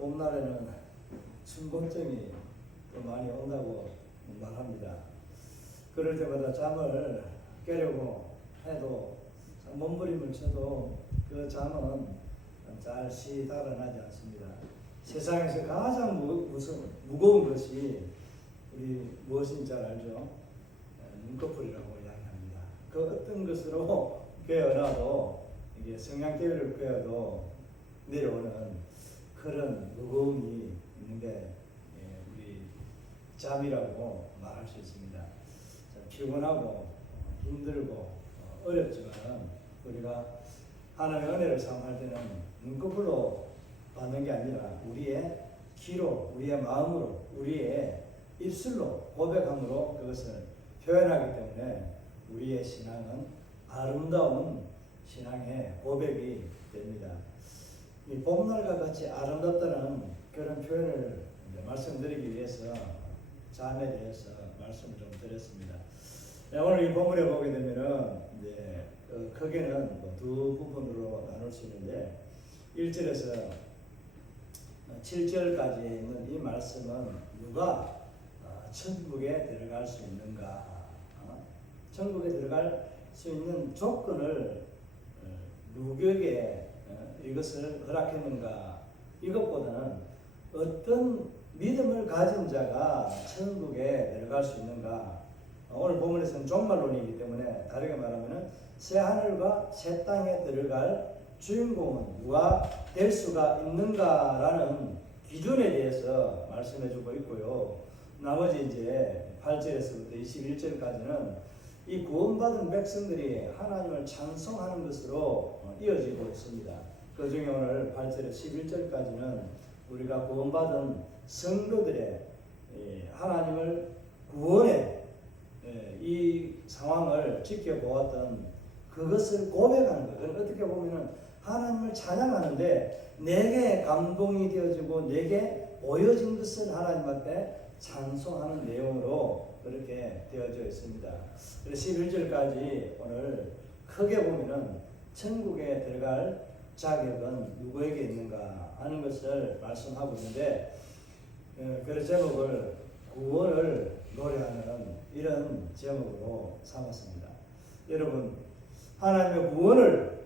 봄날에는 순곤증이 또 많이 온다고 말합니다. 그럴 때마다 잠을 깨려고 해도 몸부림을 쳐도 그 잠은 잘 달아나지 않습니다. 세상에서 가장 무거운 것이 우리 무엇인지 잘 알죠? 눈꺼풀이라고 이야기합니다. 그 어떤 것으로 깨어나도 이게 성냥개비를 꿰어도 내려오는 그런 무거움이 있는 게 우리 잠이라고 말할 수 있습니다. 피곤하고 힘들고 어렵지만 우리가 하나님의 은혜를 사용할 때는 눈꺼풀로 받는 게 아니라 우리의 귀로, 우리의 마음으로, 우리의 입술로 고백함으로 그것을 표현하기 때문에 우리의 신앙은 아름다운 신앙의 고백이 됩니다. 이 봄날과 같이 아름답다는 그런 표현을 말씀드리기 위해서 잠에 대해서 말씀을 좀 드렸습니다. 오늘 이 본문에 보게 되면은 크게는 두 부분으로 나눌 수 있는데 1절에서 7절까지 있는 이 말씀은 누가 천국에 들어갈 수 있는가, 천국에 들어갈 수 있는 조건을 누구에게 이것을 허락했는가, 이것보다는 어떤 믿음을 가진 자가 천국에 들어갈 수 있는가. 오늘 본문에서는 종말론이기 때문에 다르게 말하면 새 하늘과 새 땅에 들어갈 주인공은 누가 될 수가 있는가라는 기준에 대해서 말씀해 주고 있고요. 나머지 이제 8절에서부터 21절까지는 이 구원받은 백성들이 하나님을 찬송하는 것으로 이어지고 있습니다. 그 중에 오늘 8절에서 11절까지는 우리가 구원받은 성도들의 하나님을 구원의 이 상황을 지켜보았던 그것을 고백하는 것. 어떻게 보면 하나님을 찬양하는데 내게 감동이 되어지고 내게 보여진 것을 하나님 앞에 찬송하는 내용으로 그렇게 되어져 있습니다. 그래서 11절까지 오늘 크게 보면은 천국에 들어갈 자격은 누구에게 있는가 하는 것을 말씀하고 있는데, 그 제목을 구원을 노래하는 이런 제목으로 삼았습니다. 여러분, 하나님의 구원을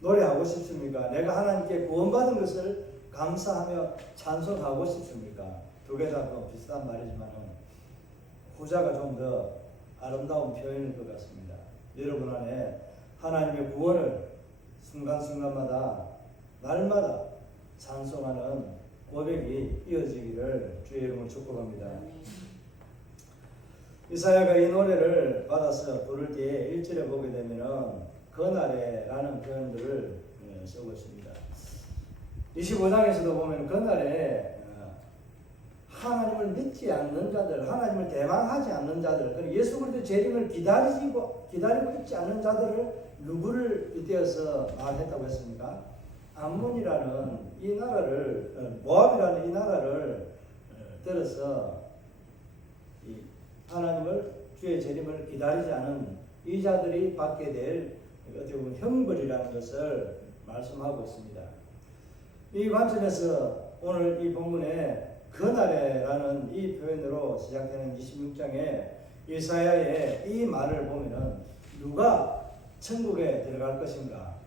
노래하고 싶습니까? 내가 하나님께 구원받은 것을 감사하며 찬송하고 싶습니까? 두 개 다 비슷한 말이지만 후자가 좀 더 아름다운 표현일 것 같습니다. 여러분 안에 하나님의 구원을 순간순간마다 날마다 찬송하는 고백이 이어지기를 주의 이름으로 축복합니다. 이사야가 이 노래를 받아서 부를 때에 1절에 보게 되면 그날에라는 표현들을 쓰고 있습니다. 25장에서도 보면 그날에 하나님을 믿지 않는 자들, 하나님을 대망하지 않는 자들, 그리고 예수 그리스도의 재림을 기다리고 있지 않는 자들을 누구를 빗대어서 말했다고 했습니까? 암몬이라는 이 나라를, 모압이라는 이 나라를 들어서 하나님을 주의 재림을 기다리지 않은 이 자들이 받게 될 어떻게 보면 형벌이라는 것을 말씀하고 있습니다. 이 관점에서 오늘 이 본문에 그날에라는 이 표현으로 시작되는 26장에 이사야의 이 말을 보면은 누가 천국에 들어갈 것인가?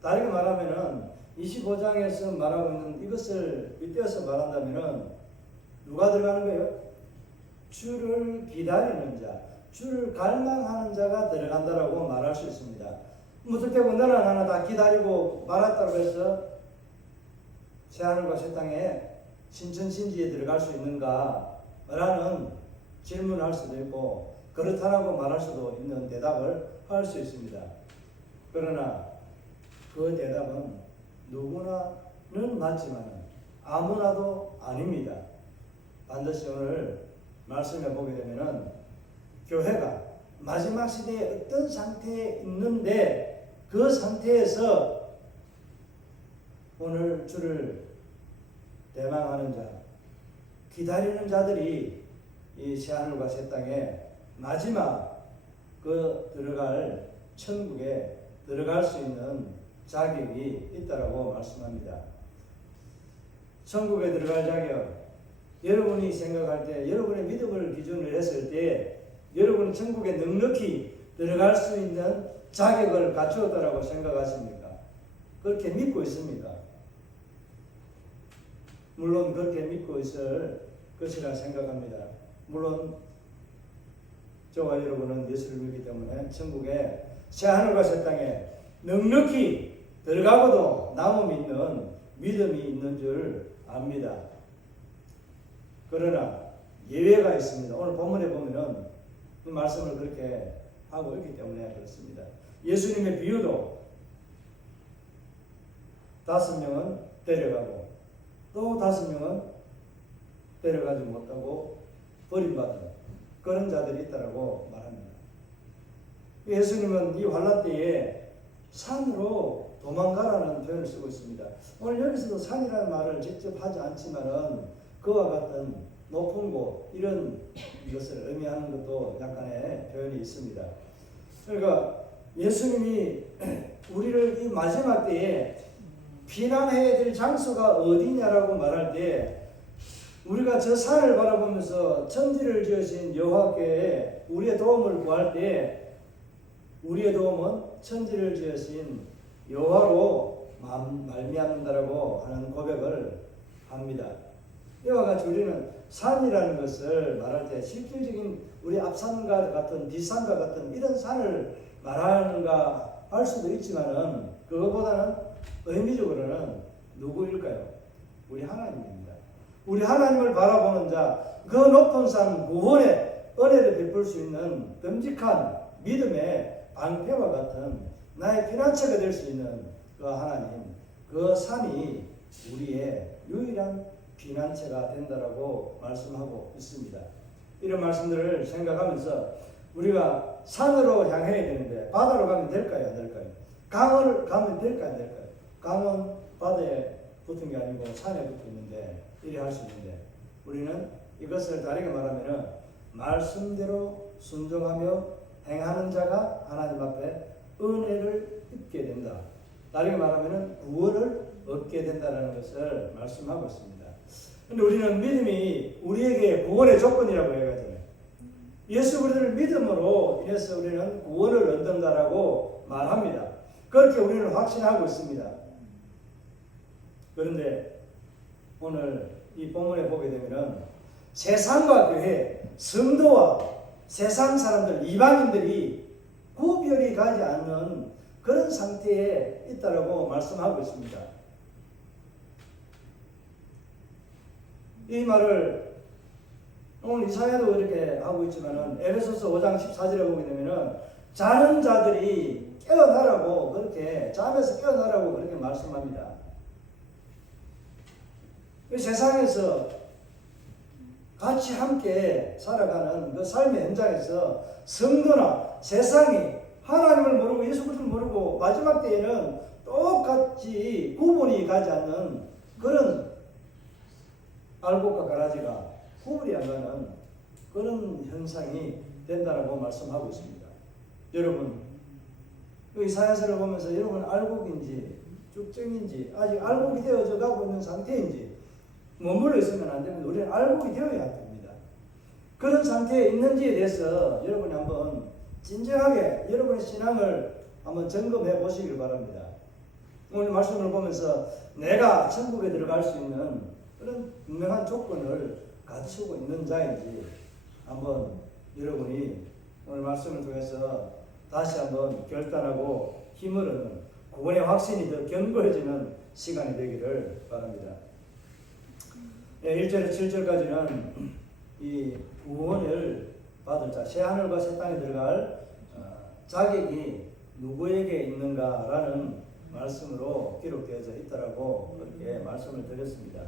다르게 말하면은 25장에서 말하고 있는 이것을 빗대어서 말한다면은 누가 들어가는 거예요? 주를 기다리는 자, 주를 갈망하는 자가 들어간다라고 말할 수 있습니다. 무턱대고 너나 나나 다 기다리고 말았다고 해서 새하늘과 새 땅에 신천신지에 들어갈 수 있는가? 라는 질문을 할 수도 있고 그렇다라고 말할 수도 있는 대답을 할 수 있습니다. 그러나 그 대답은 누구나는 맞지만 아무나도 아닙니다. 반드시 오늘 말씀해 보게 되면은 교회가 마지막 시대에 어떤 상태에 있는데 그 상태에서 오늘 주를 대망하는 자, 기다리는 자들이 이 새하늘과 새 땅에 마지막 그 들어갈 천국에 들어갈 수 있는 자격이 있다라고 말씀합니다. 천국에 들어갈 자격, 여러분이 생각할 때, 여러분의 믿음을 기준으로 했을 때 여러분은 천국에 넉넉히 들어갈 수 있는 자격을 갖추었다라고 생각하십니까? 그렇게 믿고 있습니까? 물론 그렇게 믿고 있을 것이라 생각합니다. 물론 저와 여러분은 예수를 믿기 때문에 천국에 새하늘과 새 땅에 넉넉히 들어가고도 남음이 있는 믿음이 있는 줄 압니다. 그러나 예외가 있습니다. 오늘 본문에 보면은 이 말씀을 그렇게 하고 있기 때문에 그렇습니다. 예수님의 비유도 5명은 데려가고 또 5명은 데려가지 못하고 버림받은 그런 자들이 있다고 말합니다. 예수님은 이 환난 때에 산으로 도망가라는 표현을 쓰고 있습니다. 오늘 여기서도 산이라는 말을 직접 하지 않지만은 그와 같은 높은 곳 이런 것을 의미하는 것도 약간의 표현이 있습니다. 그러니까 예수님이 우리를 이 마지막 때에 피난해야 될 장소가 어디냐라고 말할 때 우리가 저 산을 바라보면서 천지를 지으신 여호와께 우리의 도움을 구할 때 우리의 도움은 천지를 지으신 여호와로 말미암는다라고 하는 고백을 합니다. 이와 같이 우리는 산이라는 것을 말할 때 실질적인 우리 앞산과 같은 뒷산과 같은 이런 산을 말하는가 할 수도 있지만은 그것보다는 의미적으로는 누구일까요? 우리 하나님입니다. 우리 하나님을 바라보는 자, 그 높은 산 구원의 은혜를 베풀 수 있는 듬직한 믿음의 방패와 같은 나의 피난처가 될 수 있는 그 하나님, 그 산이 우리의 유일한 피난처가 된다라고 말씀하고 있습니다. 이런 말씀들을 생각하면서 우리가 산으로 향해야 되는데 바다로 가면 될까요? 안 될까요? 강을 가면 될까요? 안 될까요? 강은 바다에 붙은 게 아니고 산에 붙어 있는데 이래 할 수 있는데 우리는 이것을 다르게 말하면 말씀대로 순종하며 행하는 자가 하나님 앞에 은혜를 입게 된다. 다르게 말하면 구원을 얻게 된다는 것을 말씀하고 있습니다. 그런데 우리는 믿음이 우리에게 구원의 조건이라고 해가지고 예수 그리스도를 믿음으로 인해서 우리는 구원을 얻는다라고 말합니다. 그렇게 우리는 확신하고 있습니다. 그런데 오늘 이 본문에 보게 되면은 세상과 교회, 성도와 세상 사람들, 이방인들이 구별이 가지 않는 그런 상태에 있다라고 말씀하고 있습니다. 이 말을 오늘 이사야도 이렇게 하고 있지만은 에베소서 5장 14절에 보게 되면은 자는 자들이 깨어나라고 그렇게 잠에서 깨어나라고 그렇게 말씀합니다. 이 세상에서 같이 함께 살아가는 그 삶의 현장에서 성도나 세상이 하나님을 모르고 예수 그리스도를 모르고 마지막 때에는 똑같이 구분이 가지 않는 그런 알곡과 가라지가 구분이 안 가는 그런 현상이 된다라고 말씀하고 있습니다. 여러분, 이 사야서를 보면서 여러분 알곡인지 쭉정인지 아직 알곡이 되어져 가고 있는 상태인지 머물러 있으면 안 됩니다. 우리는 알곡이 되어야 됩니다. 그런 상태에 있는지에 대해서 여러분이 한번 진정하게 여러분의 신앙을 한번 점검해 보시길 바랍니다. 오늘 말씀을 보면서 내가 천국에 들어갈 수 있는 그런 분명한 조건을 갖추고 있는 자인지 한번 여러분이 오늘 말씀을 통해서 다시 한번 결단하고 힘을 얻는 구원의 확신이 더 견고해지는 시간이 되기를 바랍니다. 1절에서 7절까지는 이 구원을 받을 자, 새하늘과 새 땅에 들어갈 자격이 누구에게 있는가라는 말씀으로 기록되어져 있다라고 그렇게 말씀을 드렸습니다.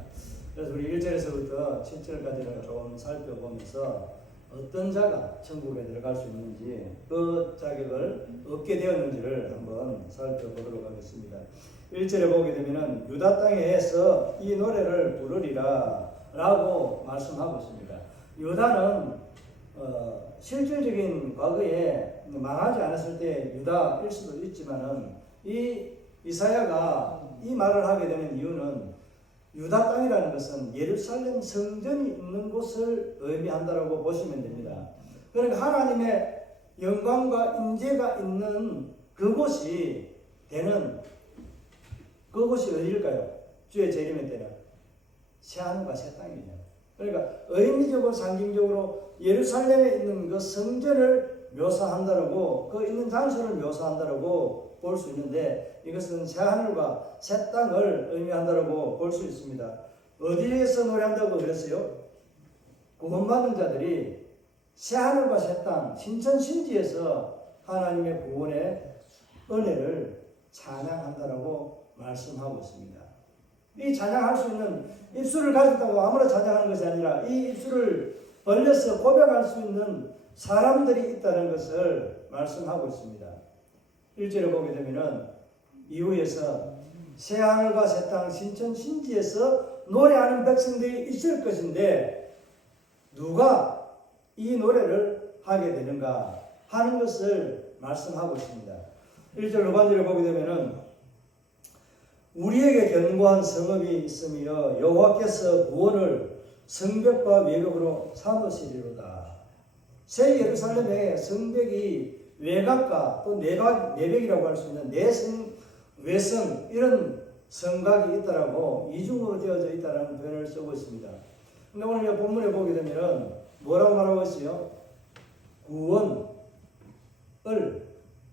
그래서 우리 1절에서부터 7절까지를 좀 살펴보면서 어떤 자가 천국에 들어갈 수 있는지 그 자격을 얻게 되었는지를 한번 살펴보도록 하겠습니다. 1절에 보게 되면 유다 땅에서 이 노래를 부르리라 라고 말씀하고 있습니다. 유다는 실질적인 과거에 망하지 않았을 때 유다일 수도 있지만은 이 이사야가 이 말을 하게 되는 이유는 유다 땅이라는 것은 예루살렘 성전이 있는 곳을 의미한다라고 보시면 됩니다. 그러니까 하나님의 영광과 임재가 있는 그곳이 되는 그곳이 어디일까요? 주의 재림의 때는 새하늘과 새 땅입니다. 그러니까 의미적으로 상징적으로 예루살렘에 있는 그 성전을 묘사한다라고 그 있는 장소를 묘사한다라고 볼 수 있는데 이것은 새하늘과 새 땅을 의미한다라고 볼 수 있습니다. 어디에서 노래한다고 그랬어요? 구원받는 자들이 새하늘과 새 땅, 신천 신지에서 하나님의 구원의 은혜를 찬양한다라고 말씀하고 있습니다. 이 찬양할 수 있는 입술을 가졌다고 아무나 찬양하는 것이 아니라 이 입술을 벌려서 고백할 수 있는 사람들이 있다는 것을 말씀하고 있습니다. 1절에 보게 되면은 이후에서 새하늘과 새 땅 신천 신지에서 노래하는 백성들이 있을 것인데 누가 이 노래를 하게 되는가 하는 것을 말씀하고 있습니다. 1절 후반절에 보게 되면은 우리에게 견고한 성읍이 있으며 여호와께서 구원을 성벽과 외벽으로 삼으시리로다. 새 예루살렘의 성벽이 외곽과 또 내벽이라고 할 수 있는 내성, 외성 이런 성곽이 있다라고 이중으로 되어져 있다는 표현을 쓰고 있습니다. 근데 오늘 이 본문에 보게 되면 뭐라고 말하고 있어요? 구원을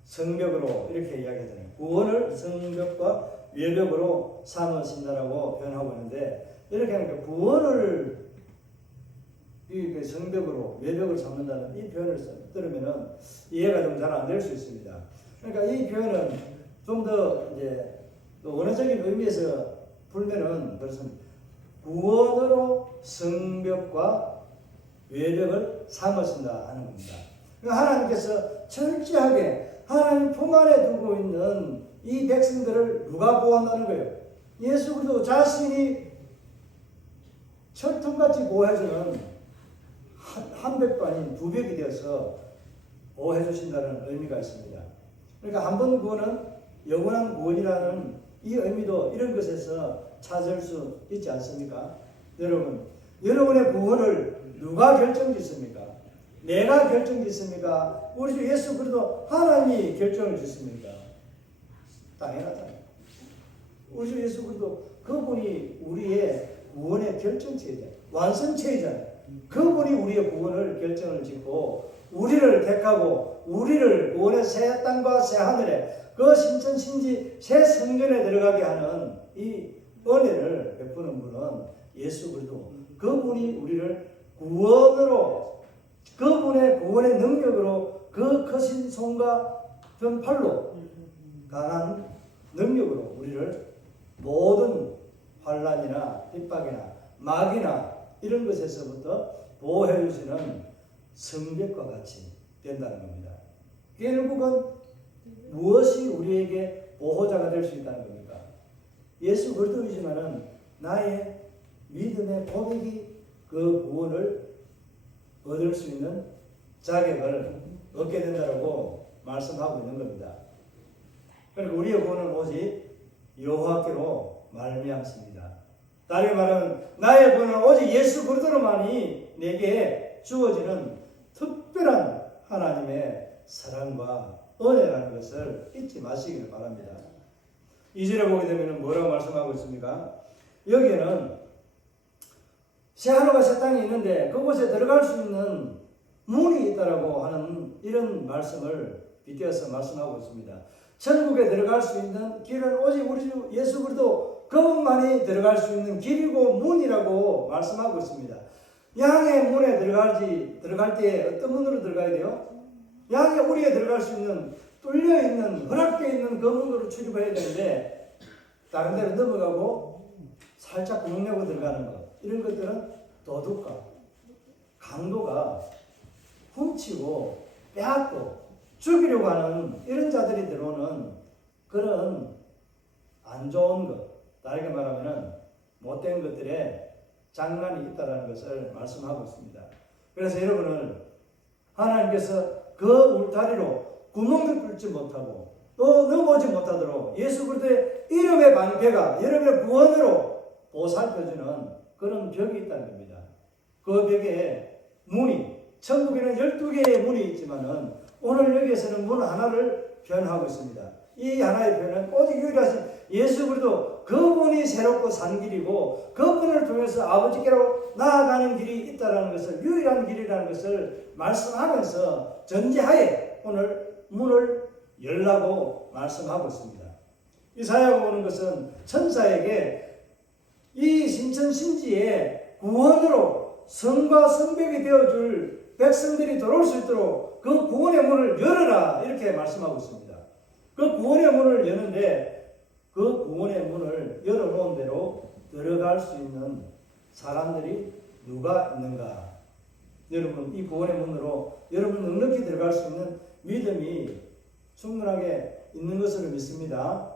성벽으로 이렇게 이야기하잖아요. 구원을 성벽과 외벽으로 삼으신다라고 표현하고 있는데 이렇게 하니까 구원을 이 성벽으로 외벽을 삼는다는 이 표현을 들으면은 이해가 좀 잘 안 될 수 있습니다. 그러니까 이 표현은 좀 더 이제 원어적인 의미에서 풀면은 그렇습니다. 구원으로 성벽과 외벽을 삼으신다 하는 겁니다. 그러니까 하나님께서 철저하게 하나님 품 안에 두고 있는 이 백성들을 누가 보호한다는 거예요? 예수 그리스도 자신이 철통같이 보호해주는 한 벽도 아닌 두 벽이 되어서 보호해 주신다는 의미가 있습니다. 그러니까 한 번 구원은 영원한 구원이라는 이 의미도 이런 것에서 찾을 수 있지 않습니까? 여러분, 여러분의 구원을 누가 결정짓습니까? 내가 결정짓습니까? 우리 주 예수 그리스도 하나님이 결정을 짓습니까? 당연하잖아요. 우리 주 예수 그리스도 그분이 우리의 구원의 결정체이잖아요. 완성체이잖아요. 그분이 우리의 구원을 결정을 짓고 우리를 택하고 우리를 구원의 새 땅과 새 하늘에 그 신천 신지 새 성전에 들어가게 하는 이 은혜를 베푸는 분은 예수 그리스도. 그분이 우리를 구원으로 그분의 구원의 능력으로 그 크신 손과 편팔로 강한 능력으로 우리를 모든 환난이나 핍박이나 마귀나 이런 것에서부터 보호해 주시는 성벽과 같이 된다는 겁니다. 결국은 무엇이 우리에게 보호자가 될 수 있다는 겁니까? 예수 그리스도이지만은 나의 믿음의 고백이 그 구원을 얻을 수 있는 자격을 얻게 된다고 말씀하고 있는 겁니다. 그러니까 우리의 구원은 오직 여호와께로 말미암습니다. 다르게 말하면 나의 구원은 오직 예수 그리스도로만이 내게 주어지는 특별한 하나님의 사랑과 은혜라는 것을 잊지 마시기를 바랍니다. 2절에 보게 되면 뭐라고 말씀하고 있습니까? 여기에는 새하늘과 새 땅이 있는데 그곳에 들어갈 수 있는 문이 있다라고 하는 이런 말씀을 빗대어서 말씀하고 있습니다. 천국에 들어갈 수 있는 길은 오직 우리 주 예수 그리스도 그분만이 들어갈 수 있는 길이고 문이라고 말씀하고 있습니다. 양의 문에 들어갈 때 어떤 문으로 들어가야 돼요? 양의 우리에 들어갈 수 있는 뚫려 있는 허락되어 있는 그 문으로 출입해야 되는데 다른 데로 넘어가고 살짝 구멍 내고 들어가는 것 이런 것들은 도둑과 강도가 훔치고 빼앗고 죽이려고 하는 이런 자들이 들어오는 그런 안 좋은 것, 다르게 말하면 못된 것들에 장난이 있다는 것을 말씀하고 있습니다. 그래서 여러분은 하나님께서 그 울타리로 구멍도 뚫지 못하고 또 넘어오지 못하도록 예수 그리스도의 이름의 방패가 여러분의 구원으로 보살펴주는 그런 벽이 있다는 겁니다. 그 벽에 문이, 천국에는 12개의 문이 있지만은 오늘 여기에서는 문 하나를 표현하고 있습니다. 이 하나의 표현은 오직 유일하신 예수 그리스도 그분이 새롭고 산 길이고 그분을 통해서 아버지께로 나아가는 길이 있다는 것을, 유일한 길이라는 것을 말씀하면서 전제하에 오늘 문을 열라고 말씀하고 있습니다. 이사야가 보는 것은 천사에게 이 신천신지의 구원으로 성과 성벽이 되어줄 백성들이 들어올 수 있도록 그 구원의 문을 열어라 이렇게 말씀하고 있습니다. 그 구원의 문을 여는데 그 구원의 문을 열어놓은 대로 들어갈 수 있는 사람들이 누가 있는가? 여러분, 이 구원의 문으로 여러분 넉넉히 들어갈 수 있는 믿음이 충분하게 있는 것으로 믿습니다.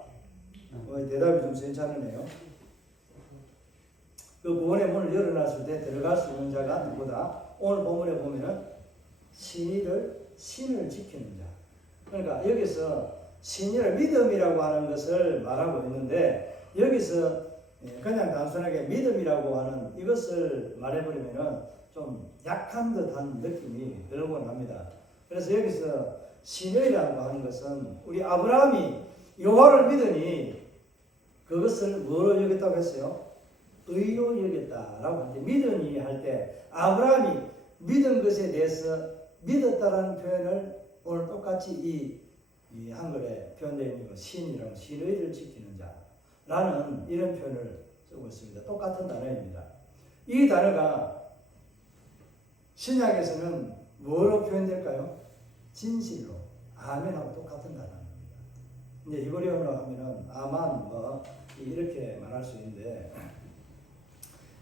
대답이 좀 괜찮으네요. 그 구원의 문을 열어놨을 때 들어갈 수 있는 자가 누구다? 오늘 본문에 보면은 신을 지키는 자. 그러니까 여기서 신이라 믿음이라고 하는 것을 말하고 있는데 여기서 그냥 단순하게 믿음이라고 하는 이것을 말해버리면은 좀 약한 듯한 느낌이 들곤 합니다. 그래서 여기서 신이라고 하는 것은 우리 아브라함이 여호와를 믿으니 그것을 뭐로 여겼다고 했어요? 의로 여겼다라고 할 때, 믿으니 할 때 아브라함이 믿은 것에 대해서 믿었다라는 표현을 오늘 똑같이 이 한글에 표현되어 있는 거 신이라고, 신의를 지키는 자라는 이런 표현을 쓰고 있습니다. 똑같은 단어입니다. 이 단어가 신약에서는 뭐로 표현될까요? 진실로, 아멘하고 똑같은 단어입니다. 이제 히브리어로 하면은 아만 뭐 이렇게 말할 수 있는데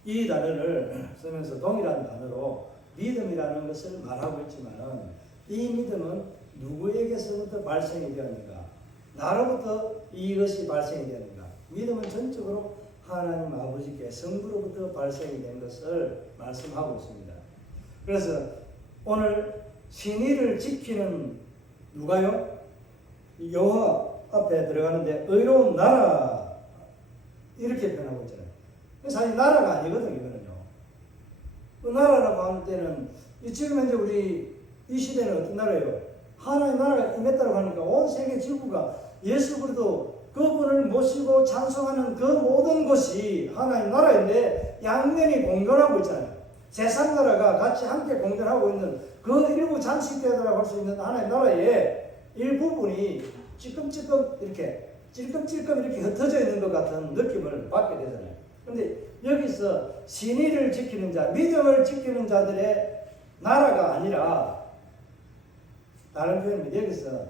이 단어를 쓰면서 동일한 단어로 믿음이라는 것을 말하고 있지만은 이 믿음은 누구에게서부터 발생이 되었는가? 나로부터 이것이 발생이 되었는가? 믿음은 전적으로 하나님 아버지께 성부로부터 발생이 된 것을 말씀하고 있습니다. 그래서 오늘 신의를 지키는 누가요? 여호와 앞에 들어가는데 의로운 나라 이렇게 표현하고 있잖아요. 사실 나라가 아니거든요. 이거는요. 그 나라라고 할 때는 지금 현재 우리 이 시대는 어떤 나라예요? 하나의 나라가 임했다고 하니까 온 세계 지구가 예수 그리스도 그분을 모시고 찬송하는 그 모든 것이 하나의 나라인데 양면이 공존하고 있잖아요. 제3나라가 같이 함께 공존하고 있는 그 일부 잠식되다라고 할 수 있는 하나의 나라의 일부분이 찔끔찔끔 이렇게 흩어져 있는 것 같은 느낌을 받게 되잖아요. 그런데 여기서 신의를 지키는 자, 믿음을 지키는 자들의 나라가 아니라 다른 표현입니다. 여기서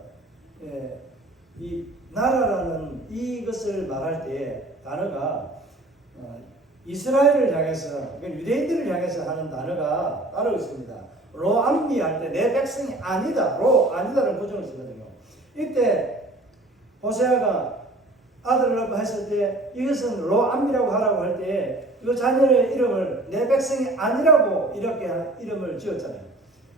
이 나라라는 이것을 말할 때 단어가 이스라엘을 향해서, 유대인들을 향해서 하는 단어가 따로 있습니다. 로암미 할 때 내 백성이 아니다, 아니다라는 부정을 쓰거든요. 이때 호세아가 아들을 낳고 했을 때 이것은 로암미라고 하라고 할 때 그 자녀의 이름을 내 백성이 아니라고 이렇게 이름을 지었잖아요.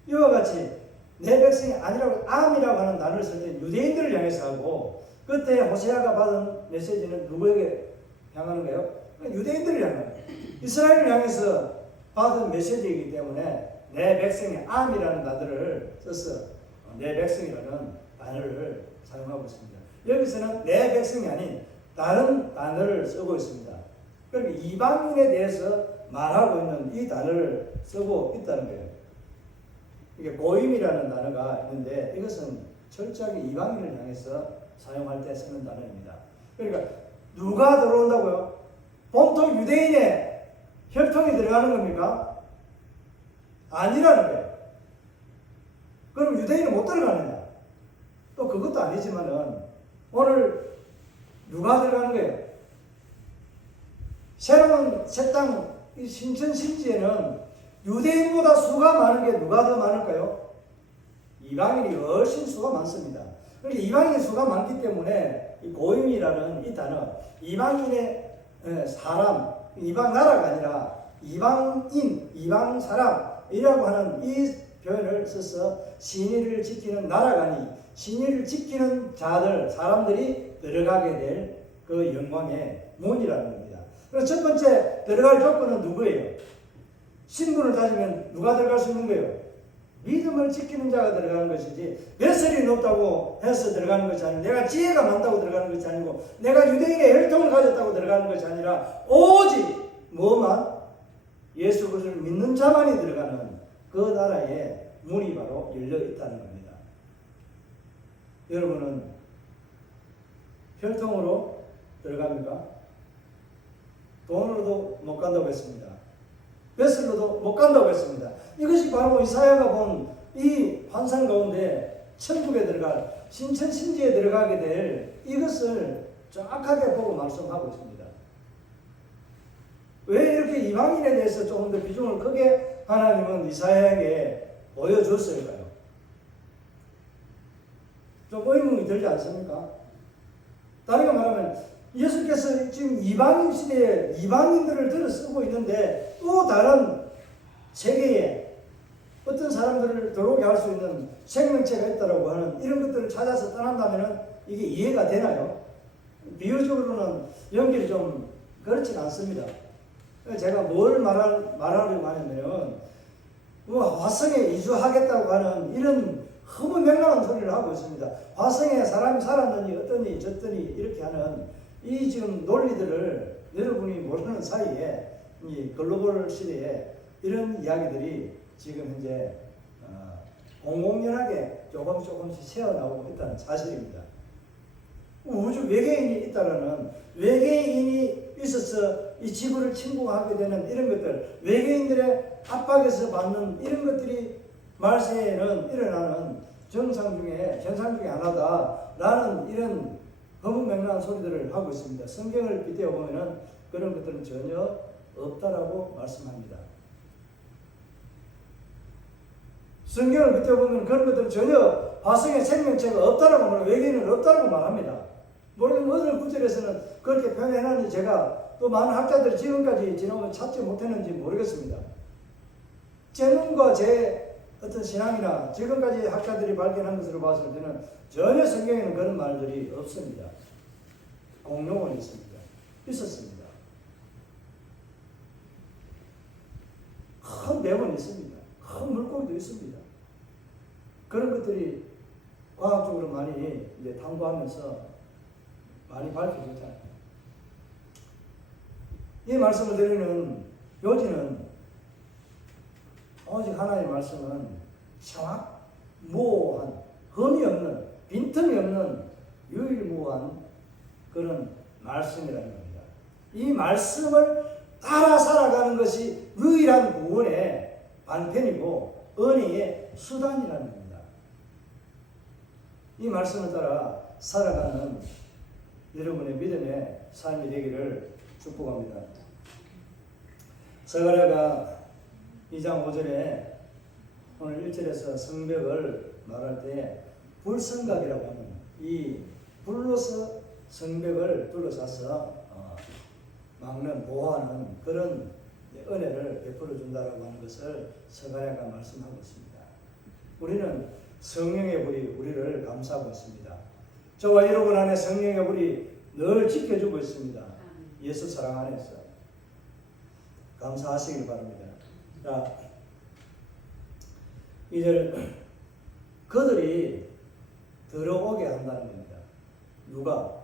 이와 같이 내 백성이 아니라고 암이라고 하는 단어를 쓸 때 유대인들을 향해서 하고 그때 호세아가 받은 메시지는 누구에게 향하는 거예요? 유대인들을 향하는 거예요. 이스라엘을 향해서 받은 메시지이기 때문에 내 백성이 암이라는 단어를 써서 내 백성이라는 단어를 사용하고 있습니다. 여기서는 내 백성이 아닌 다른 단어를 쓰고 있습니다. 그러니까 이방인에 대해서 말하고 있는 이 단어를 쓰고 있다는 거예요. 이게 고임이라는 단어가 있는데 이것은 철저하게 이방인을 향해서 사용할 때 쓰는 단어입니다. 그러니까 누가 들어온다고요? 본토 유대인의 혈통이 들어가는 겁니까? 아니라는 거예요. 그럼 유대인은 못 들어가느냐? 또 그것도 아니지만은 오늘 누가 들어가는 거예요? 새로운 새 땅, 이 신천신지에는 유대인보다 수가 많은 게 누가 더 많을까요? 이방인이 훨씬 수가 많습니다. 그러니까 이방인의 수가 많기 때문에 이 고임이라는 이 단어, 이방인의 사람, 이방 나라가 아니라 이방인, 이방 사람이라고 하는 이 표현을 써서 신의를 지키는 나라가 아니 신의를 지키는 자들, 사람들이 들어가게 될 그 영광의 문이라는 겁니다. 그럼 첫 번째 들어갈 조건은 누구예요? 신분을 따지면 누가 들어갈 수 있는 거예요? 믿음을 지키는 자가 들어가는 것이지, 뱃설이 높다고 해서 들어가는 것이 아니고, 내가 지혜가 많다고 들어가는 것이 아니고, 내가 유대인의 혈통을 가졌다고 들어가는 것이 아니라 오직 뭐만? 예수 그리스도를 믿는 자만이 들어가는 그 나라에 문이 바로 열려 있다는 겁니다. 여러분은 혈통으로 들어갑니까? 돈으로도 못 간다고 했습니다. 뱃설로도 못 간다고 했습니다. 이것이 바로 이사야가 본 이 환상 가운데 천국에 들어갈, 신천신지에 들어가게 될 이것을 정확하게 보고 말씀하고 있습니다. 왜 이렇게 이방인에 대해서 조금 더 비중을 크게 하나님은 이사야에게 보여줬을까요? 좀 의문이 들지 않습니까? 다르게 말하면 예수께서 지금 이방인 시대에 이방인들을 들어 쓰고 있는데 또 다른 세계에 어떤 사람들을 들어오게 할 수 있는 생명체가 있다고 하는 이런 것들을 찾아서 떠난다면 이게 이해가 되나요? 비유적으로는 연결이 좀 그렇지는 않습니다. 제가 뭘 말하려고 하냐면 화성에 이주하겠다고 하는 이런 허무맹랑한 소리를 하고 있습니다. 화성에 사람이 살았느니 어떠니 저떠니 이렇게 하는 이 지금 논리들을 여러분이 모르는 사이에 이 글로벌 시대에 이런 이야기들이 지금 현재 공공연하게 조금씩 새어나오고 있다는 사실입니다. 우주 외계인이 있다라는, 외계인이 있어서 이 지구를 침공하게 되는 이런 것들, 외계인들의 압박에서 받는 이런 것들이 말세에는 일어나는 현상 중에 하나다라는 이런 허무맹랑한 소리들을 하고 있습니다. 성경을 빗대어 보면은 그런 것들은 전혀 없다라고 말씀합니다. 성경을 빗대어 보면 그런 것들은 전혀 화성에 생명체가 없다라고 말합니다. 외계인은 없다라고 말합니다. 모르겠는 어느 구절에서는 그렇게 표현해놨는지 제가 또 많은 학자들이 지금까지 지나오면 찾지 못했는지 모르겠습니다. 제 눈과 제 어떤 신앙이나 지금까지 학자들이 발견한 것으로 봤을 때는 전혀 성경에는 그런 말들이 없습니다. 공룡은 있었습니다. 큰 뱀은 있습니다. 큰 물고기도 있습니다. 그런 것들이 과학적으로 많이 이제 탐구하면서 많이 밝혀졌잖아요. 이 말씀을 드리는 요지는 오직 하나님의 말씀은 무오한, 흠이 없는, 빈틈이 없는 유일무한 그런 말씀이라는 겁니다. 이 말씀을 따라 살아가는 것이 유일한 구원의 방편이고 은혜의 수단이라는 겁니다. 이 말씀을 따라 살아가는 여러분의 믿음의 삶이 되기를 축복합니다. 스가랴가 2장 5절에 오늘 1절에서 성벽을 말할 때 불성각이라고 하는 이 불로서 성벽을 둘러싸서 막는, 보호하는 그런 은혜를 베풀어 준다라고 하는 것을 스가랴가 말씀하고 있습니다. 우리는 성령의 불이 우리를 감싸고 있습니다. 저와 여러분 안에 성령의 불이 늘 지켜주고 있습니다. 예수 사랑 안에서 감사하시길 바랍니다. 자, 이제 그들이 들어오게 한다는 겁니다. 누가?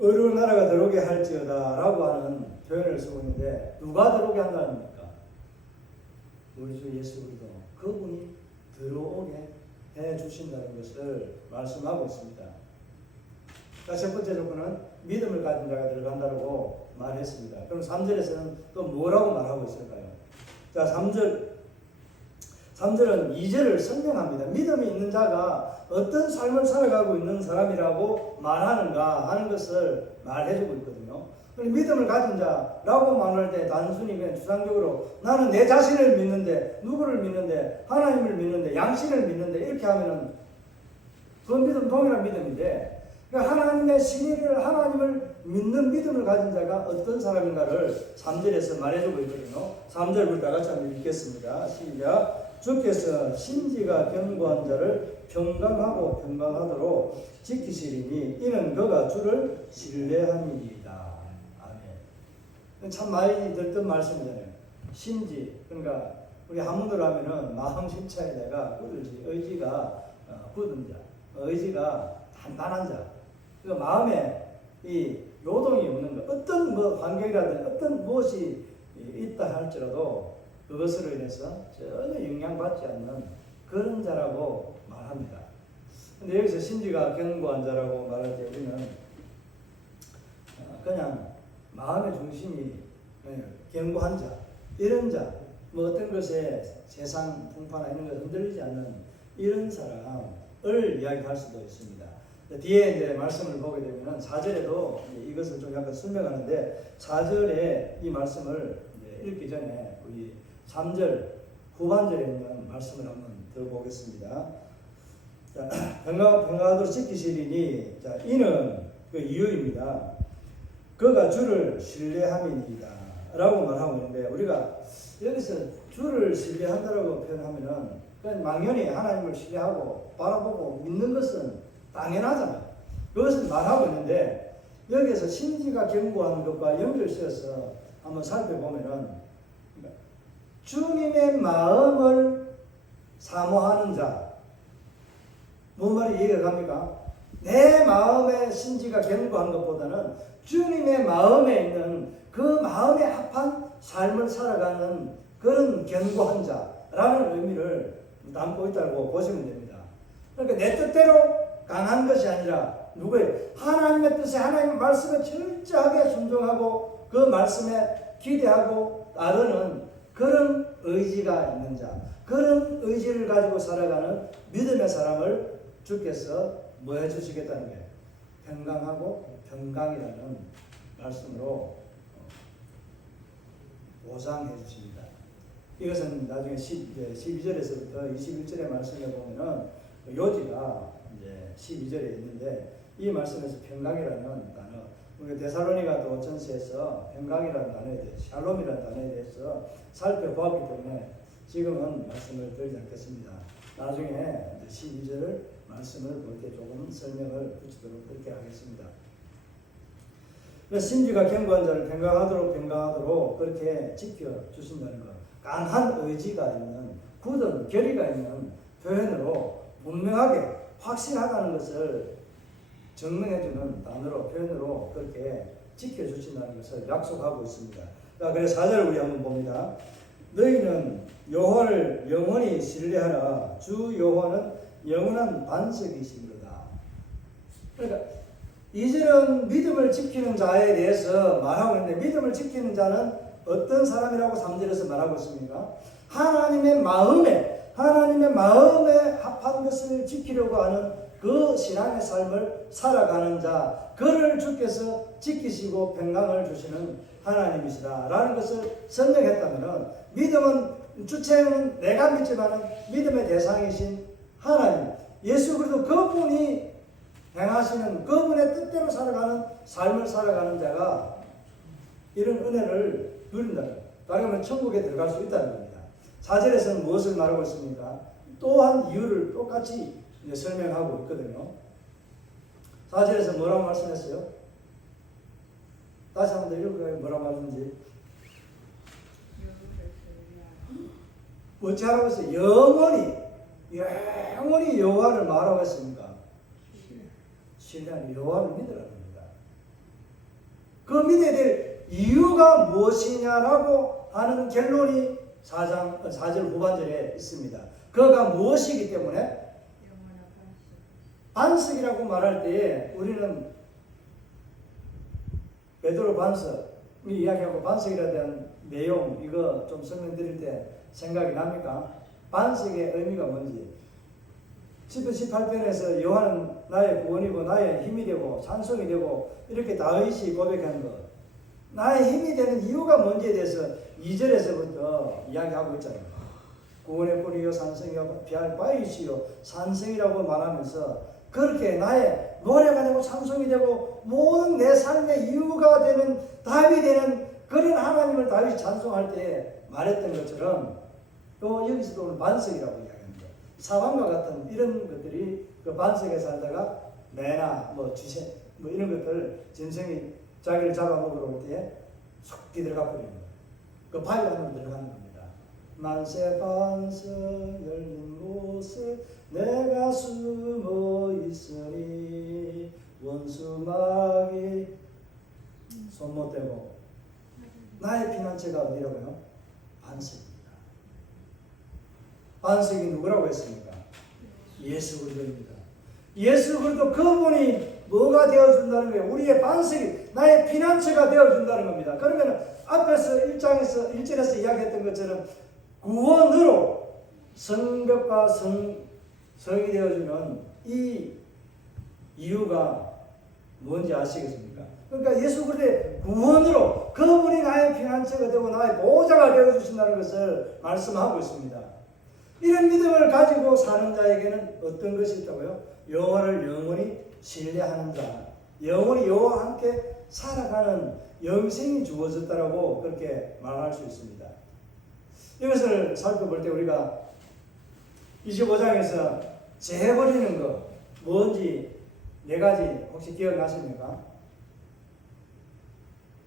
어려운 나라가 들어오게 할지어다 라고 하는 표현을 쓰고 있는데 누가 들어오게 한다는 겁니까? 우리 주 예수 그리스도, 그분이 들어오게 해주신다는 것을 말씀하고 있습니다. 첫 번째 조건은 믿음을 가진 자가 들어간다고 말했습니다. 그럼 3절에서는 또 뭐라고 말하고 있을까요? 자, 3절은 2절을 설명합니다. 믿음이 있는 자가 어떤 삶을 살아가고 있는 사람이라고 말하는가 하는 것을 말해주고 있거든요. 믿음을 가진 자라고 말할 때 단순히 그냥 추상적으로 나는 내 자신을 믿는데, 누구를 믿는데, 하나님을 믿는데, 양신을 믿는데 이렇게 하면은 그 믿음 동일한 믿음인데, 그러니까 하나님의 신의를, 하나님을 믿는 믿음을 가진 자가 어떤 사람인가를 3절에서 말해주고 있거든요. 3절부터 다 같이 한번 읽겠습니다. 시작. 주께서 신지가 견고한 자를 평강하고 평강하도록 지키시리니 이는 그가 주를 신뢰함이니이다. 아멘. 참 많이 들던 말씀이잖아요. 심지, 그러니까 우리 한문으로 하면은 마음 심차에다가 굳을지 의지가 굳은 자, 의지가 단단한 자. 그 마음에 이 요동이 없는 것, 어떤 뭐 환경이라든 어떤 무엇이 있다 할지라도 그것으로 인해서 전혀 영향받지 않는 그런 자라고 말합니다. 근데 여기서 심지가 견고한 자라고 말할 때 우리는 그냥 마음의 중심이 견고한 자, 이런 자, 뭐 어떤 것에 세상 풍파나 이런 것 흔들리지 않는 이런 사람을 이야기할 수도 있습니다. 뒤에 이제 말씀을 보게 되면 4절에도 이것을 좀 약간 설명하는데 4절에 이 말씀을 읽기 전에 우리 3절 후반절에 있는 말씀을 한번 들어보겠습니다. 자, 평강하도록 지키시리니, 자, 이는 그 이유입니다. 그가 주를 신뢰함이니이다 라고 말하고 있는데, 우리가 여기서 주를 신뢰한다라고 표현하면은 그냥 막연히 하나님을 신뢰하고 바라보고 믿는 것은 당연하잖아요. 그것을 말하고 있는데, 여기에서 심지가 견고한 것과 연결시켜서 한번 살펴보면은, 주님의 마음을 사모하는 자, 뭔 말이 이해가 갑니까? 내 마음의 심지가 견고한 것보다는 주님의 마음에 있는 그 마음에 합한 삶을 살아가는 그런 견고한 자라는 의미를 담고 있다고 보시면 됩니다. 그러니까 내 뜻대로 강한 것이 아니라 누구의 하나님의 뜻에 하나님의 말씀에 철저하게 순종하고 그 말씀에 기대하고 따르는 그런 의지가 있는 자, 그런 의지를 가지고 살아가는 믿음의 사람을 주께서 뭐 해주시겠다는 거예요? 평강하고 평강이라는 말씀으로 보상해 주십니다. 이것은 나중에 12절에서부터 21절의 말씀에 보면은 요지가 이제 12절에 있는데, 이 말씀에서 평강이라는 단어, 우리 데살로니가 전서에서 평강이라는 단어에 대해서, 샬롬이라는 단어에 대해서 살펴보았기 때문에 지금은 말씀을 드리지 않겠습니다. 나중에 12절 말씀을 볼 때 조금 설명을 붙이도록 그렇게 하겠습니다. 심지가 견고한 자를 평강하도록 그렇게 지켜주신다는 것, 강한 의지가 있는, 굳은 결의가 있는 표현으로 분명하게 확실하다는 것을 증명해주는 단어로, 표현으로 그렇게 지켜주신다는 것을 약속하고 있습니다. 자, 그래서 4절 우리 한번 봅니다. 너희는 여호와를 영원히 신뢰하라. 주 여호와는 영원한 반석이시로다. 그러니까 이절은 믿음을 지키는 자에 대해서 말하고 있는데, 믿음을 지키는 자는 어떤 사람이라고 3절에서 말하고 있습니까? 하나님의 마음에 합한 것을 지키려고 하는 그 신앙의 삶을 살아가는 자, 그를 주께서 지키시고 평강을 주시는 하나님이시다 라는 것을 설명했다면, 믿음은 주체는 내가 믿지만 믿음의 대상이신 하나님, 예수 그리스도 그분이 행하시는 그분의 뜻대로 살아가는 삶을 살아가는 자가 이런 은혜를 누린다는 거예요. 그러면 천국에 들어갈 수 있다는 겁니다. 4절에서는 무엇을 말하고 있습니까? 또한 이유를 똑같이 설명하고 있거든요. 4절에서 뭐라고 말씀했어요? 다시 한번 더 읽어볼까요? 뭐라고 말했는지. 어찌 하라고 했어요? 영원히 여호와를 말하고 했습니까? 신뢰하는 여호와를 믿으라는 겁니다. 그 믿어야 될 이유가 무엇이냐라고 하는 결론이 4절 후반절에 있습니다. 그가 무엇이기 때문에? 반석이라고 말할 때에 우리는 베드로 반석 이야기하고 반석이라 대한 내용 이거 좀 설명드릴 때 생각이 납니까? 반석의 의미가 뭔지. 10편 18편에서 여호와는 나의 구원이고 나의 힘이 되고 찬송이 되고 이렇게 다윗이 고백한 것, 나의 힘이 되는 이유가 뭔지에 대해서 2절에서부터 이야기하고 있잖아요. 구원의 뿌리요 산성이요 비할 바위시요 산성이라고 말하면서 그렇게 나의 노래가 되고 찬송이 되고 모든 내 삶의 이유가 되는 답이 되는 그런 하나님을 다윗이 찬송할 때 말했던 것처럼 또 여기서도 오늘 반석이라고 이야기합니다. 사방과 같은 이런 것들이 그 반석에 살다가 매나 뭐 쥐새 뭐 이런 것들 짐승이 자기를 잡아먹으러 올 때에 쏙 들어가 버리는 거예요. 그 바위 안으로 들어가는 겁니다. 만세 반석 열린 곳에 내가 숨어 있으니 원수마귀 손 못 대고 나의 피난처가 어디라고요? 반석입니다. 반석이 누구라고 했습니까? 예수 그리스도입니다. 예수 그리스도 그분이 뭐가 되어준다는 거예요? 우리의 반석이 나의 피난처가 되어준다는 겁니다. 그러면 앞에서 1절에서 이야기했던 것처럼 구원으로 성벽과 성이 되어주는 이 이유가 뭔지 아시겠습니까? 그러니까 예수 그리스도의 구원으로 그분이 나의 피난처가 되고 나의 보호자가 되어주신다는 것을 말씀하고 있습니다. 이런 믿음을 가지고 사는 자에게는 어떤 것이 있다고요? 여호와를 영원히 신뢰하는 자, 영원히 여호와와 함께 살아가는 영생이 주어졌다라고 그렇게 말할 수 있습니다. 이것을 살펴볼 때 우리가 25장에서 재버리는 거 뭔지 4가지 혹시 기억나십니까?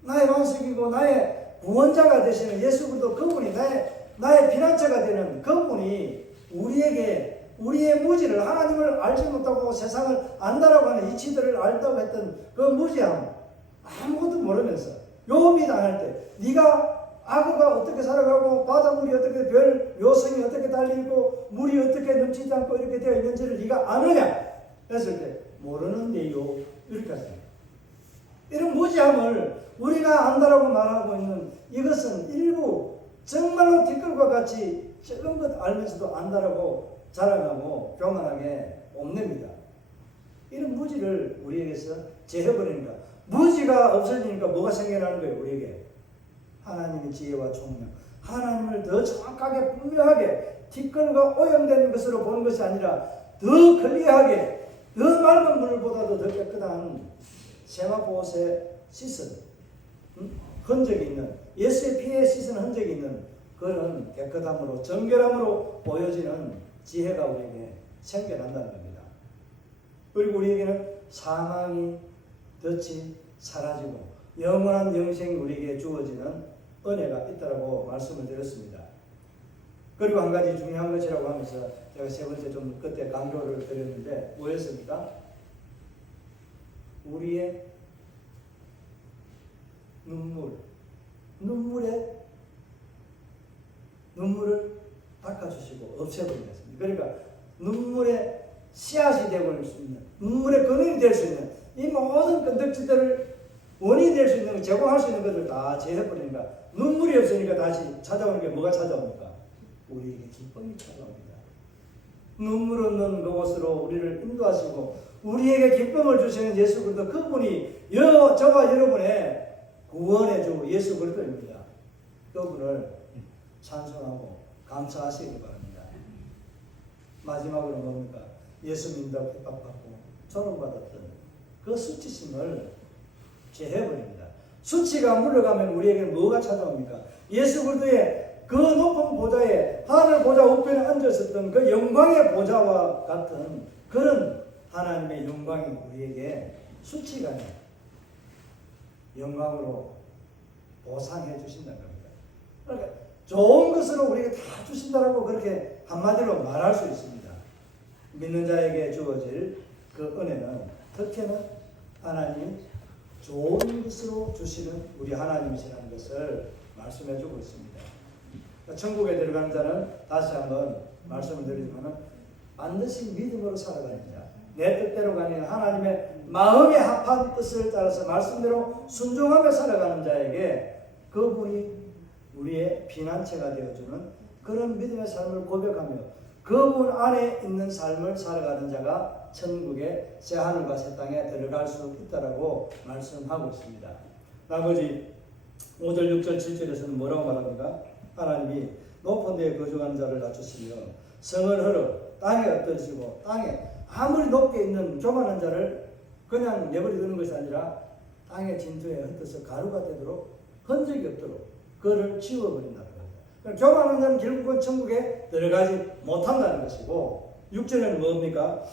나의 반석이고 나의 구원자가 되시는 예수 그리스도 그분이 나의 피난처가 되는 그분이 우리에게 우리의 무지를 하나님을 알지 못하고 세상을 안다라고 하는 이치들을 알다고 했던 그 무지함 아무것도 모르면서 욥이 당할 때 네가 악어가 어떻게 살아가고 바닷물이 어떻게 별 요성이 어떻게 달리고 물이 어떻게 넘치지 않고 이렇게 되어 있는지를 네가 아느냐 했을 때 모르는데요 이렇게 하세요. 이런 무지함을 우리가 안다라고 말하고 있는 이것은 일부 정말로 뒷글과 같이 적은 것 알면서도 안다라고 자랑하고 교만하게 뽐냅니다. 이런 무지를 우리에게서 제해버리니까 무지가 없어지니까 뭐가 생겨나는 거예요? 우리에게 하나님의 지혜와 총명, 하나님을 더 정확하게 분명하게 뒷글과 오염된 것으로 보는 것이 아니라 더 클리어하게 더 맑은 물보다도 더 깨끗한 세마포옷에 씻은 흔적이 있는 예수의 피에 씻은 흔적이 있는 그런 깨끗함으로 정결함으로 보여지는 지혜가 우리에게 생겨난다는 겁니다. 그리고 우리에게는 사망이 덫이 사라지고 영원한 영생이 우리에게 주어지는 은혜가 있다고 말씀을 드렸습니다. 그리고 한 가지 중요한 것이라고 하면서 제가 세 번째 좀 그때 강조를 드렸는데 뭐였습니까? 우리의 눈물을 닦아주시고 없애버리겠습니다. 그러니까 눈물의 씨앗이 되어버릴 수 있는, 눈물의 근원이 될 수 있는 이 모든 건덕지들을 원인이 될 수 있는, 제공할 수 있는 것을 다 제해버리니까 눈물이 없으니까 다시 찾아오는 게 뭐가 찾아옵니까? 우리에게 기쁨이 찾아옵니다. 눈물 없는 그곳으로 우리를 인도하시고 우리에게 기쁨을 주시는 예수 그리스도 그분이 저와 여러분의 구원의 주 예수 그리스도입니다. 그분을 찬송하고 감사하시기 바랍니다. 마지막으로 뭡니까? 예수 믿는다고 핍박받고 조롱받았던 그 수치심을 제해버립니다. 수치가 물러가면 우리에게 뭐가 찾아옵니까? 예수 그리스도의 그 높은 보좌에 하늘 보좌 우편에 앉았었던 그 영광의 보좌와 같은 그런 하나님의 영광이 우리에게 수치가 아니라 영광으로 보상해 주신다는 겁니다. 그러니까 좋은 것으로 우리에게 다 주신다라고 그렇게 한마디로 말할 수 있습니다. 믿는 자에게 주어질 그 은혜는 특히나 하나님이 좋은 것으로 주시는 우리 하나님이시라는 것을 말씀해 주고 있습니다. 천국에 들어가는 자는 다시 한번 말씀을 드리지만 반드시 믿음으로 살아가는 자, 내 뜻대로 가는 하나님의 마음에 합한 뜻을 따라서 말씀대로 순종하며 살아가는 자에게 그분이 우리의 피난처가 되어주는 그런 믿음의 삶을 고백하며 그분 안에 있는 삶을 살아가는 자가 천국의 새 하늘과 새 땅에 들어갈 수 있다라고 말씀하고 있습니다. 나머지 5절, 6절, 7절에서는 뭐라고 말합니까? 하나님이 높은 데에 거주하는 자를 낮추시며 성을 흐려 땅에 엎드리시고 땅에 아무리 높게 있는 교만한 자를 그냥 내버려 두는 것이 아니라 땅의 진토에 흩어서 가루가 되도록 흔적이 없도록 그를 지워버린다는 겁니다. 교만한 자는 결국은 천국에 들어가지 못한다는 것이고 6절에는 뭡니까?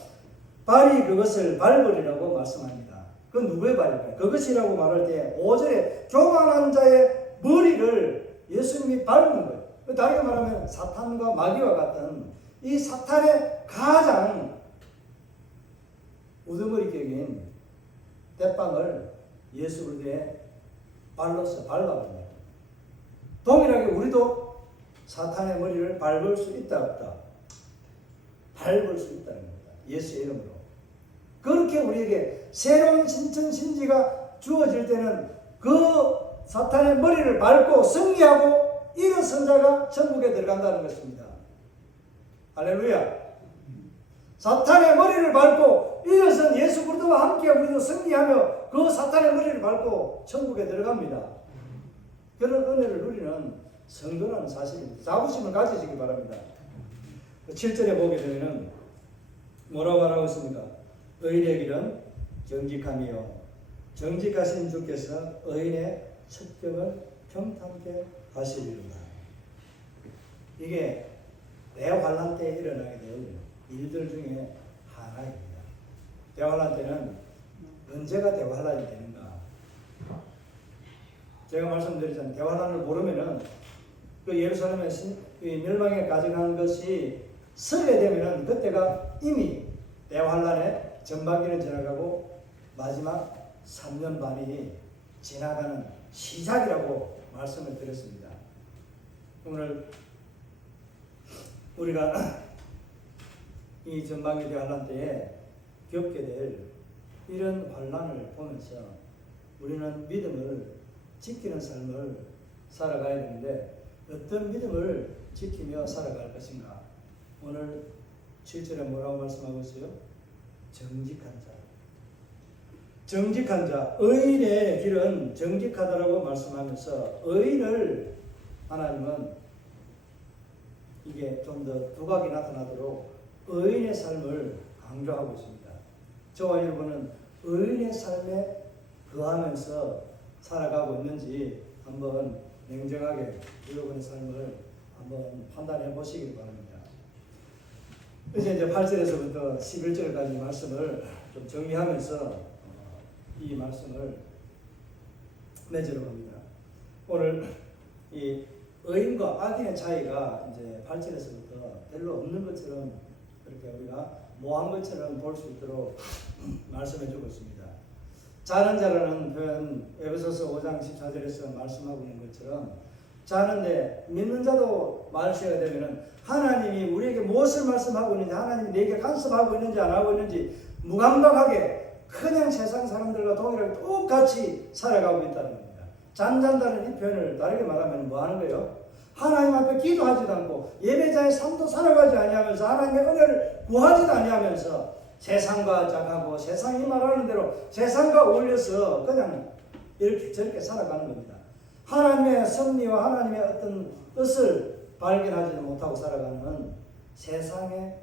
발이 그것을 밟으리라고 말씀합니다. 그건 누구의 발일까요? 그것이라고 말할 때 5절에 교만한 자의 머리를 예수님이 밟는 거예요. 다르게 말하면 사탄과 마귀와 같은 이 사탄의 가장 우두머리격인 대빵을 예수 그리스도의 발로서 밟아버립니다. 동일하게 우리도 사탄의 머리를 밟을 수 있다 없다? 밟을 수 있다는 겁니다. 예수의 이름으로. 그렇게 우리에게 새로운 신천신지가 주어질 때는 그 사탄의 머리를 밟고 승리하고 일어선 자가 천국에 들어간다는 것입니다. 할렐루야. 사탄의 머리를 밟고 일어선 예수 그리스도와 함께 우리도 승리하며 그 사탄의 머리를 밟고 천국에 들어갑니다. 그런 은혜를 누리는 성도라는 사실입니다. 자부심을 가지시기 바랍니다. 7절에 보게 되면 뭐라고 말하고 있습니까? 의인의 길은 정직함이요 정직하신 주께서 의인의 첩경을 평탄케 하시리로다. 이게 대환란 때 일어나게 될 일들 중에 하나입니다. 대환란 때는 언제가 대환란이 되는가? 제가 말씀드렸잖아요. 대환란을 모르면은 그 예루살렘에 멸망에 가져간 것이 서게 되면은 그때가 이미 대환란의 전반기는 지나가고 마지막 3년 반이 지나가는 시작이라고 말씀을 드렸습니다. 오늘 우리가 이 전반기 대환란 때에 겪게 될 이런 환란을 보면서 우리는 믿음을 지키는 삶을 살아가야 되는데 어떤 믿음을 지키며 살아갈 것인가? 오늘 7절에 뭐라고 말씀하고 있어요? 정직한 자. 정직한 자, 의인의 길은 정직하다라고 말씀하면서 의인을 하나님은 이게 좀 더 두각이 나타나도록 의인의 삶을 강조하고 있습니다. 저와 여러분은 의인의 삶에 거하면서 살아가고 있는지 한번 냉정하게 여러분의 삶을 한번 판단해 보시기 바랍니다. 이제 8절에서부터 11절까지 말씀을 좀 정리하면서 이 말씀을 맺으러 갑니다. 오늘 이 의인과 악인의 차이가 이제 8절에서부터 별로 없는 것처럼 그렇게 우리가 모한 것처럼 볼 수 있도록 말씀해 주고 있습니다. 자는 자라는 표현 에베소서 5장 14절에서 말씀하고 있는 것처럼 자는데 믿는 자도 말씀해야 되면은 하나님이 우리에게 무엇을 말씀하고 있는지 하나님이 내게 간섭하고 있는지 안 하고 있는지 무감각하게 그냥 세상 사람들과 동일하게 똑같이 살아가고 있다는 겁니다. 잠잔다는 이 표현을 다르게 말하면 뭐 하는 거예요? 하나님 앞에 기도하지도 않고 예배자의 삶도 살아가지 아니하면서 하나님의 은혜를 구하지도 아니하면서 세상과 짝하고 세상이 말하는 대로 세상과 어울려서 그냥 이렇게 저렇게 살아가는 겁니다. 하나님의 섭리와 하나님의 어떤 뜻을 발견하지도 못하고 살아가는 세상에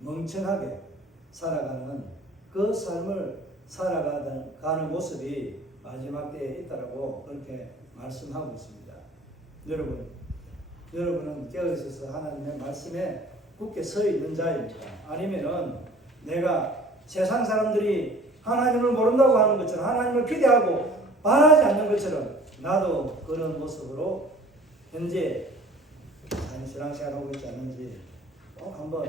멍청하게 살아가는 그 삶을 살아가는 모습이 마지막 때에 있다라고 그렇게 말씀하고 있습니다. 여러분은 깨어있어서 하나님의 말씀에 굳게 서 있는 자입니까? 아니면은 내가 세상 사람들이 하나님을 모른다고 하는 것처럼 하나님을 기대하고 바라지 않는 것처럼 나도 그런 모습으로 현재 신앙생활 하고 있지 않는지 꼭 한번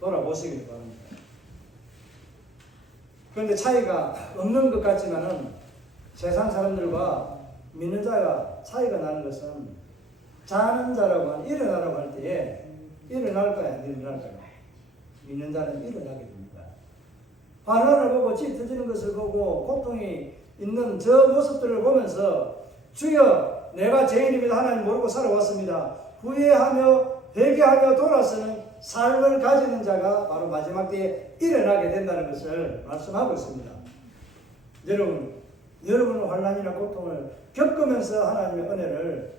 돌아보시길 바랍니다. 그런데 차이가 없는 것 같지만은 세상 사람들과 믿는 자가 차이가 나는 것은 자는 자라고 하는 일어나라고 할 때에 일어날까요? 안 일어날까요? 믿는 자는 일어나게 됩니다. 환난을 보고 찢어지는 것을 보고 고통이 있는 저 모습들을 보면서 주여 내가 죄인입니다. 하나님 모르고 살아왔습니다. 후회하며 회개하며 돌아서는 삶을 가지는 자가 바로 마지막 때에 일어나게 된다는 것을 말씀하고 있습니다. 여러분은 환난이나 고통을 겪으면서 하나님의 은혜를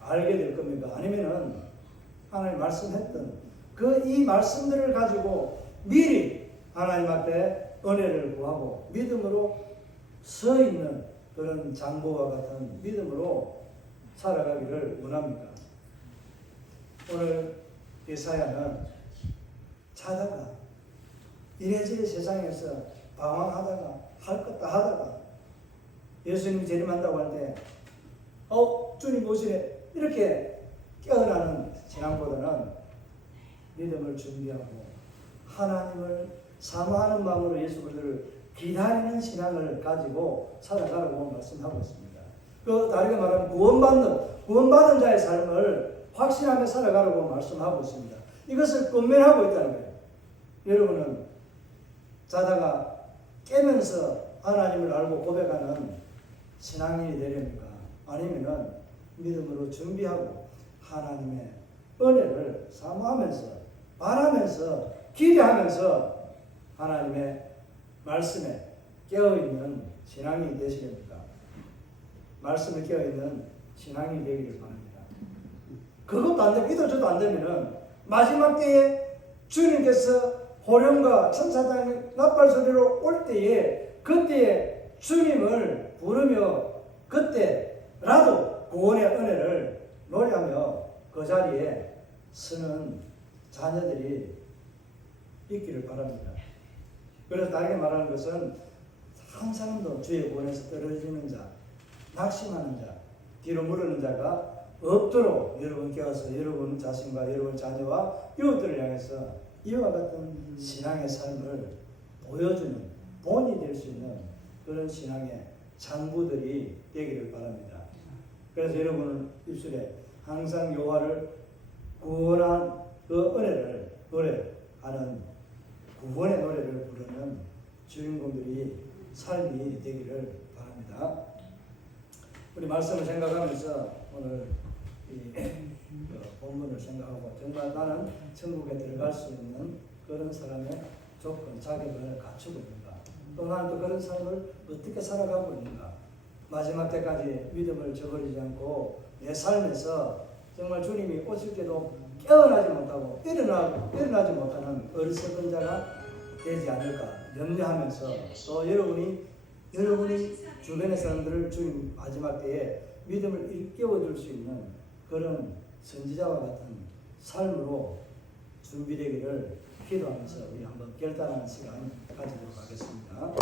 알게 될 겁니까? 아니면은 하나님 말씀했던 이 말씀들을 가지고 미리 하나님 앞에 은혜를 구하고 믿음으로 서 있는 그런 장보와 같은 믿음으로 살아가기를 원합니까? 오늘 예사야는 자다가 이래저래 세상에서 방황하다가 할 것 다 하다가 예수님이 재림한다고 할 때 주님 오시네 이렇게 깨어나는 신앙보다는 믿음을 준비하고 하나님을 사모하는 마음으로 예수 그리스도를 기다리는 신앙을 가지고 살아가라고 말씀하고 있습니다. 그 다르게 말하면 구원받은 자의 삶을 확신하며 살아가라고 말씀하고 있습니다. 이것을 권면하고 있다는 거예요. 여러분은 자다가 깨면서 하나님을 알고 고백하는 신앙인이 되렵니까? 아니면은 믿음으로 준비하고 하나님의 은혜를 사모하면서 바라면서 기대하면서 하나님의 말씀에 깨어있는 신앙이 되시렵니까? 말씀에 깨어있는 신앙이 되기를 바랍니다. 그것도 안 되면 이도저도 안 되면은 마지막 때에 주님께서 호령과 천사장의 나팔 소리로 올 때에 그때에 주님을 부르며 그때라도 구원의 은혜를 노래하며 그 자리에 서는 자녀들이 있기를 바랍니다. 그래서 다르게 말하는 것은 한 사람도 주의 구원에서 떨어지는 자, 낙심하는 자, 뒤로 무르는 자가 없도록 여러분 깨어서 여러분 자신과 여러분 자녀와 이웃들을 향해서 이와 같은 신앙의 삶을 보여주는 본이 될 수 있는 그런 신앙의 장부들이 되기를 바랍니다. 그래서 여러분 입술에 항상 여호와를 구원한 그 은혜를 노래하는 구원의 노래를 부르는 주인공들이 삶이 되기를 바랍니다. 우리 말씀을 생각하면서 오늘 이 본문을 생각하고 정말 나는 천국에 들어갈 수 있는 그런 사람의 조건, 자격을 갖추고 있는가? 또 나는 또 그런 삶을 어떻게 살아가고 있는가? 마지막 때까지 믿음을 저버리지 않고 내 삶에서 정말 주님이 오실 때도 깨어나지 못하고 일어나지 못하는 어리석은 자가 되지 않을까 염려하면서 또 여러분이 주변의 사람들을 주님 마지막 때에 믿음을 일깨워줄 수 있는 그런 선지자와 같은 삶으로 준비되기를 기도하면서 우리 한번 결단하는 시간 가지도록 하겠습니다.